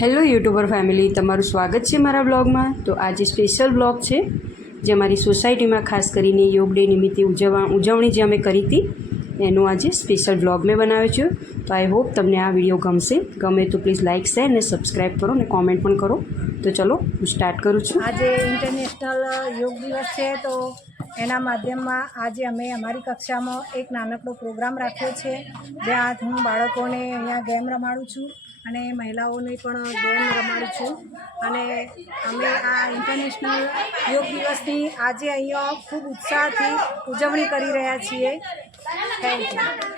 Hello YouTuber family, તમારું સ્વાગત છે મારા બ્લોગમાં। તો આજે સ્પેશિયલ બ્લોગ છે જે અમારી સોસાયટીમાં ખાસ કરીને યોગ ડે નિમિત્તે ઉજવણી જે અમે કરી હતી એનો આજે સ્પેશિયલ બ્લોગ મેં બનાવ્યો છે। તો આઈ હોપ તમને આ વિડીયો ગમશે। ગમે તો પ્લીઝ લાઇક શેર અને સબસ્ક્રાઈબ કરો અને કોમેન્ટ પણ કરો। તો ચલો હું સ્ટાર્ટ કરું છું। આજે ઇન્ટરનેશનલ યોગ દિવસ છે તો એના માધ્યમમાં આજે અમે અમારી કક્ષામાં એક નાનકડો પ્રોગ્રામ રાખ્યો છે જ્યાં હું બાળકોને અહીંયા ગેમ રમાડું છું અને મહિલાઓને પણ ગેમ રમાડું છું અને અમે આ ઇન્ટરનેશનલ યોગ દિવસની આજે અહીંયા ખૂબ ઉત્સાહથી ઉજવણી કરી રહ્યા છીએ। Thank you.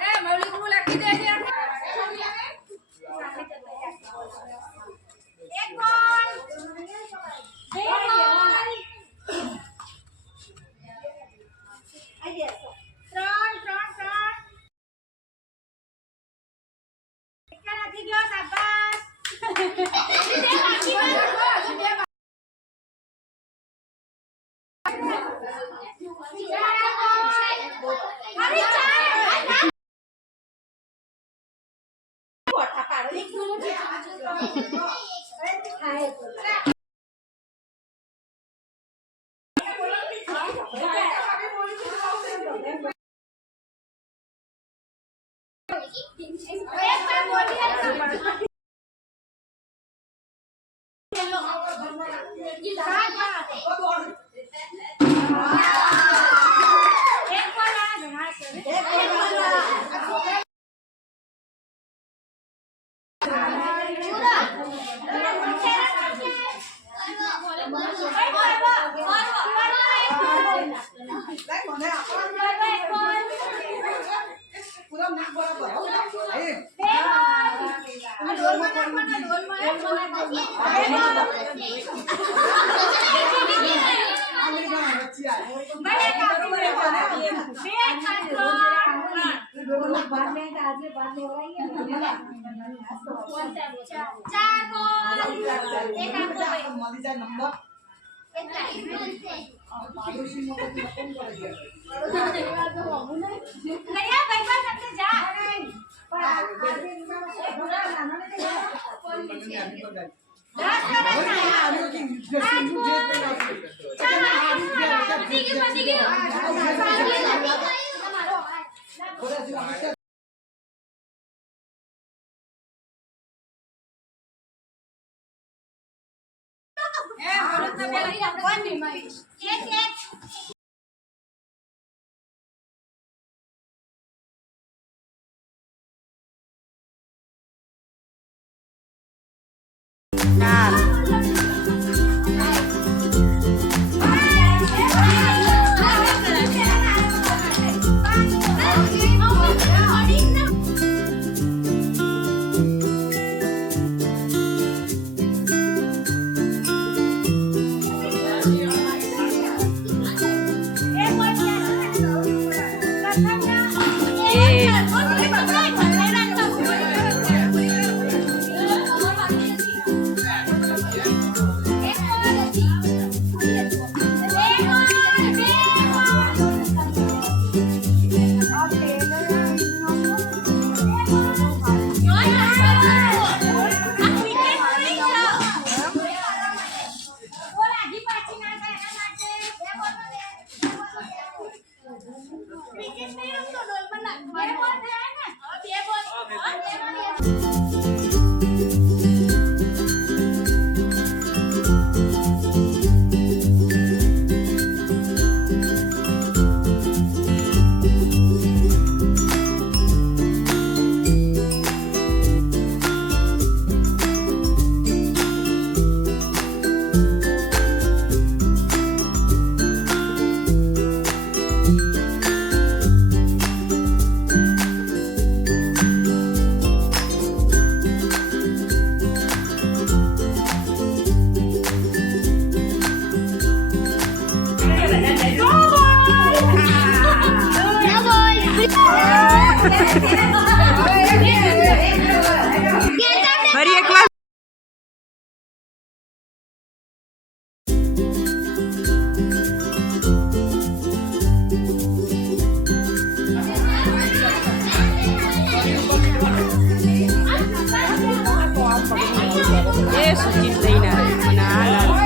સૂચિત લઈને આવ્યો અને આ લાલ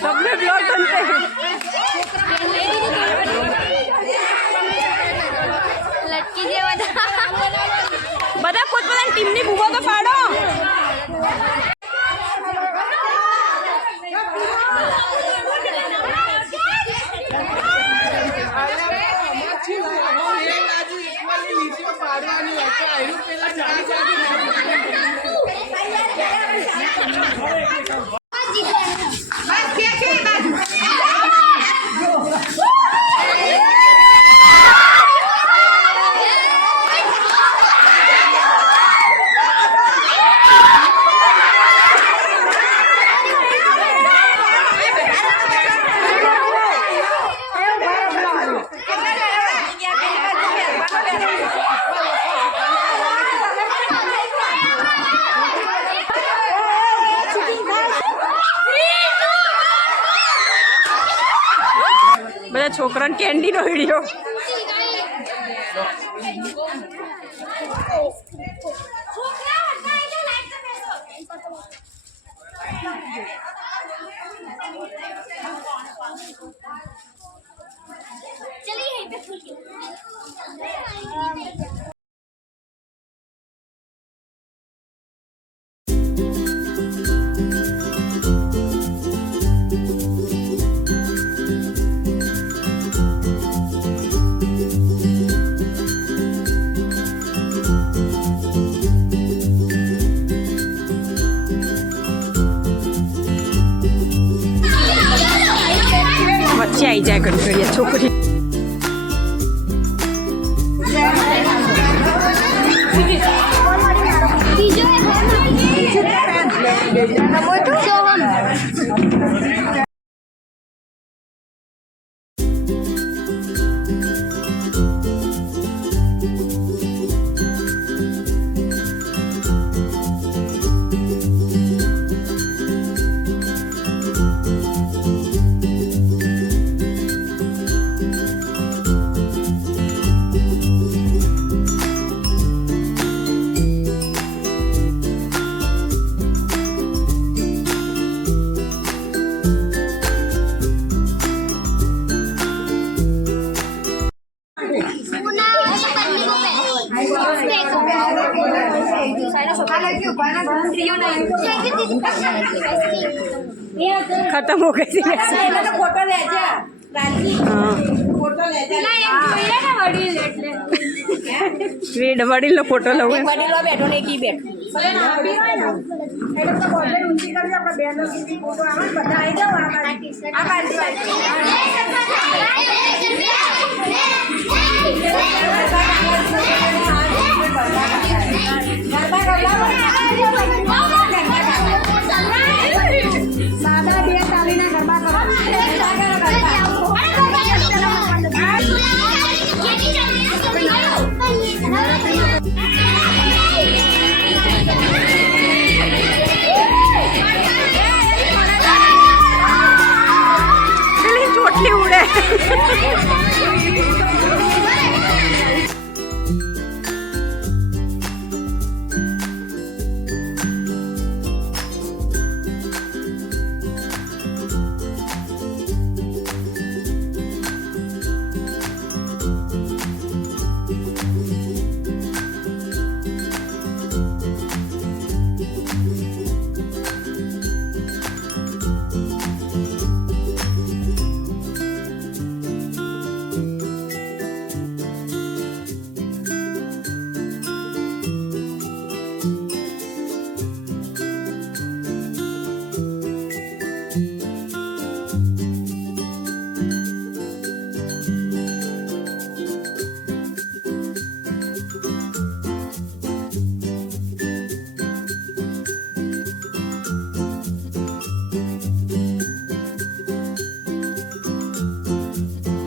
सबने ब्लॉग बनते हैं બધા પોતપોતાની ટીમની બૂમો તો પાડો. બધા છોકરાને કેન્ડીનો વિડીયો વચ્ચે આવી જાય ઘડી છોકરી खत्म हो गई फोटो ले जा वडील फोटो लो बैठो नहीं की बैठ